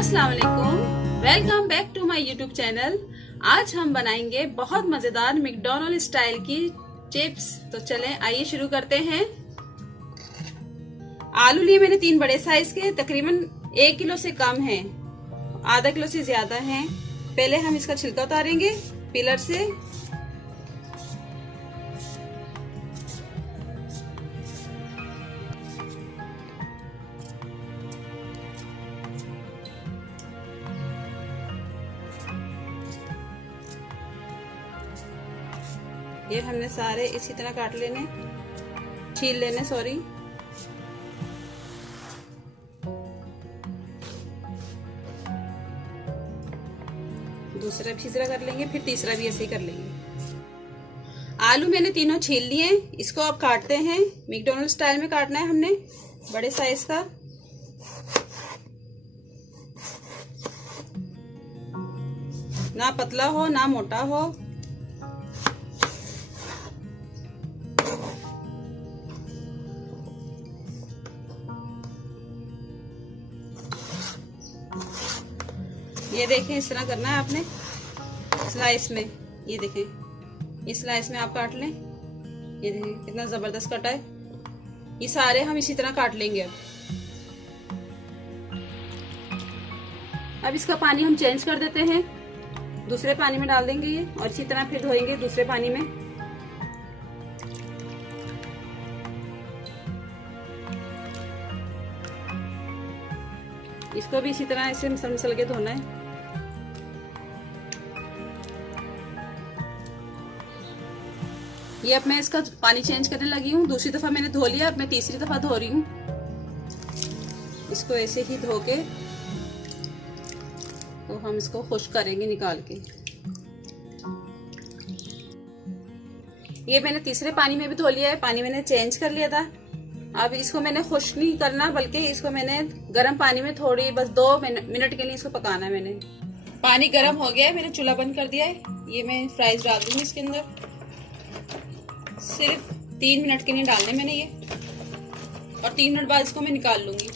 अस्सलाम वालेकुम, welcome back to my YouTube channel. आज हम बनाएंगे बहुत मजेदार मैकडॉनल्ड स्टाइल की चिप्स। तो चलें आइए शुरू करते हैं। आलू लिए मैंने 3 बड़े साइज के, तकरीबन 1 किलो से कम है, आधा किलो से ज्यादा है। पहले हम इसका छिलका उतारेंगे पिलर से। ये हमने सारे इसी तरह काट लेने, छील लेने, सॉरी। दूसरा भी इसी तरह कर लेंगे, फिर तीसरा भी ऐसे ही कर लेंगे। आलू मैंने तीनों छील लिए, इसको अब काटते हैं। मैकडॉनल्ड स्टाइल में काटना है हमने, बड़े साइज का। ना पतला हो ना मोटा हो। ये देखें, इस तरह करना है आपने स्लाइस में। ये देखें, इस स्लाइस में आप काट लें। ये देखें कितना जबरदस्त कटा है। ये सारे हम इसी तरह काट लेंगे। अब इसका पानी हम चेंज कर देते हैं, दूसरे पानी में डाल देंगे ये, और इसी तरह फिर धोएंगे दूसरे पानी में। इसको भी इसी तरह ऐसे मसल के धोना है। ये अब मैं इसका पानी चेंज करने लगी हूँ। दूसरी दफा मैंने धो लिया, अब मैं तीसरी दफा धो रही हूँ। इसको ऐसे ही धो के तो हम इसको खुश्क करेंगे निकाल के। ये मैंने तीसरे पानी में भी धो लिया है, पानी मैंने चेंज कर लिया था। अब इसको मैंने खुश्क नहीं करना, बल्कि इसको मैंने गर्म पानी में थोड़ी बस 2 मिनट के लिए इसको पकाना है। मैंने पानी गर्म हो गया है, मैंने चूल्हा बंद कर दिया है। ये मैं फ्राइज डाल दूंगी इसके अंदर। सिर्फ 3 मिनट के लिए डालने मैंने ये, और 3 मिनट बाद इसको मैं निकाल लूंगी।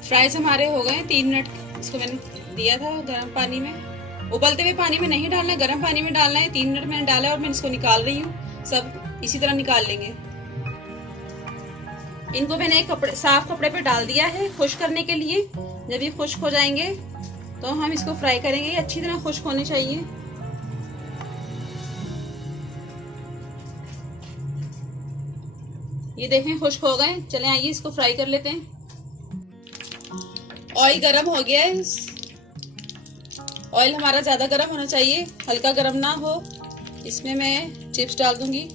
फ्राइज हमारे हो गए 3 मिनट। इसको मैंने दिया था गर्म पानी में, उबलते हुए पानी में नहीं डालना, गर्म पानी में डालना है। 3 मिनट मैंने डाला है और मैं इसको निकाल रही हूँ। सब इसी तरह निकाल लेंगे। इनको मैंने एक साफ कपड़े पे डाल दिया है खुश्क करने के लिए। जब ये खुश्क हो जाएंगे तो हम इसको फ्राई करेंगे। ये अच्छी तरह खुश्क होने चाहिए। ये देखें खुश्क हो गए। चलें आइए इसको फ्राई कर लेते हैं। ऑयल गरम हो गया है। ऑयल हमारा ज्यादा गरम होना चाहिए, हल्का गरम ना हो। इसमें मैं चिप्स डाल दूंगी।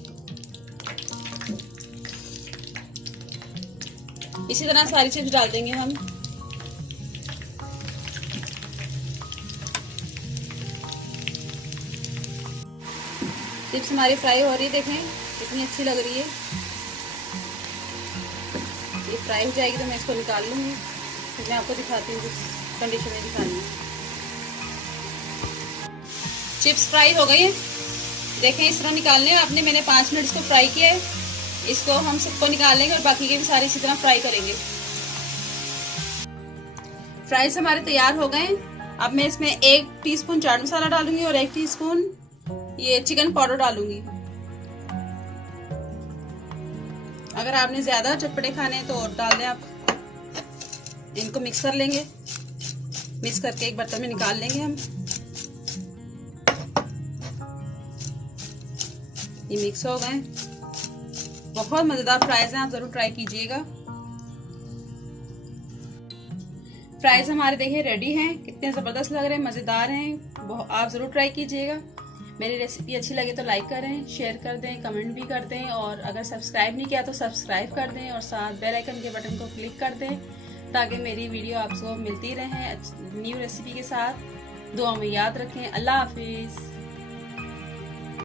इसी तरह सारी चिप्स डाल देंगे हम। चिप्स हमारी फ्राई हो रही है, देखें कितनी अच्छी लग रही है। ये फ्राई हो जाएगी तो मैं इसको निकाल लूंगी। फिर मैं आपको दिखाती हूँ जिस कंडीशन में दिखानी है। चिप्स फ्राई हो गई है, देखें इस तरह निकालने हैं आपने। मैंने 5 मिनट इसको फ्राई किया है। इसको हम सबको निकाल लेंगे और बाकी के भी सारे इसी तरह फ्राई करेंगे। फ्राइज हमारे तैयार हो गए। अब मैं इसमें 1 टीस्पून चाट मसाला डालूंगी और 1 टीस्पून ये चिकन पाउडर डालूंगी। अगर आपने ज्यादा चटपटे खाने हैं तो और डाल दें आप। इनको मिक्स कर लेंगे, मिक्स करके एक बर्तन में निकाल लेंगे हम। ये मिक्स हो गए। बहुत मजेदार फ्राइज हैं, आप जरूर ट्राई कीजिएगा। फ्राइज हमारे देखिए रेडी हैं, कितने जबरदस्त लग रहे हैं, मजेदार हैं। आप जरूर ट्राई कीजिएगा। मेरी रेसिपी अच्छी लगे तो लाइक करें, शेयर कर दें, कमेंट भी कर दें, और अगर सब्सक्राइब नहीं किया तो सब्सक्राइब कर दें, और साथ बेल आइकन के बटन को क्लिक कर दें ताकि मेरी वीडियो आपको मिलती रहे न्यू रेसिपी के साथ। दुआ में याद रखें। अल्लाह हाफिज।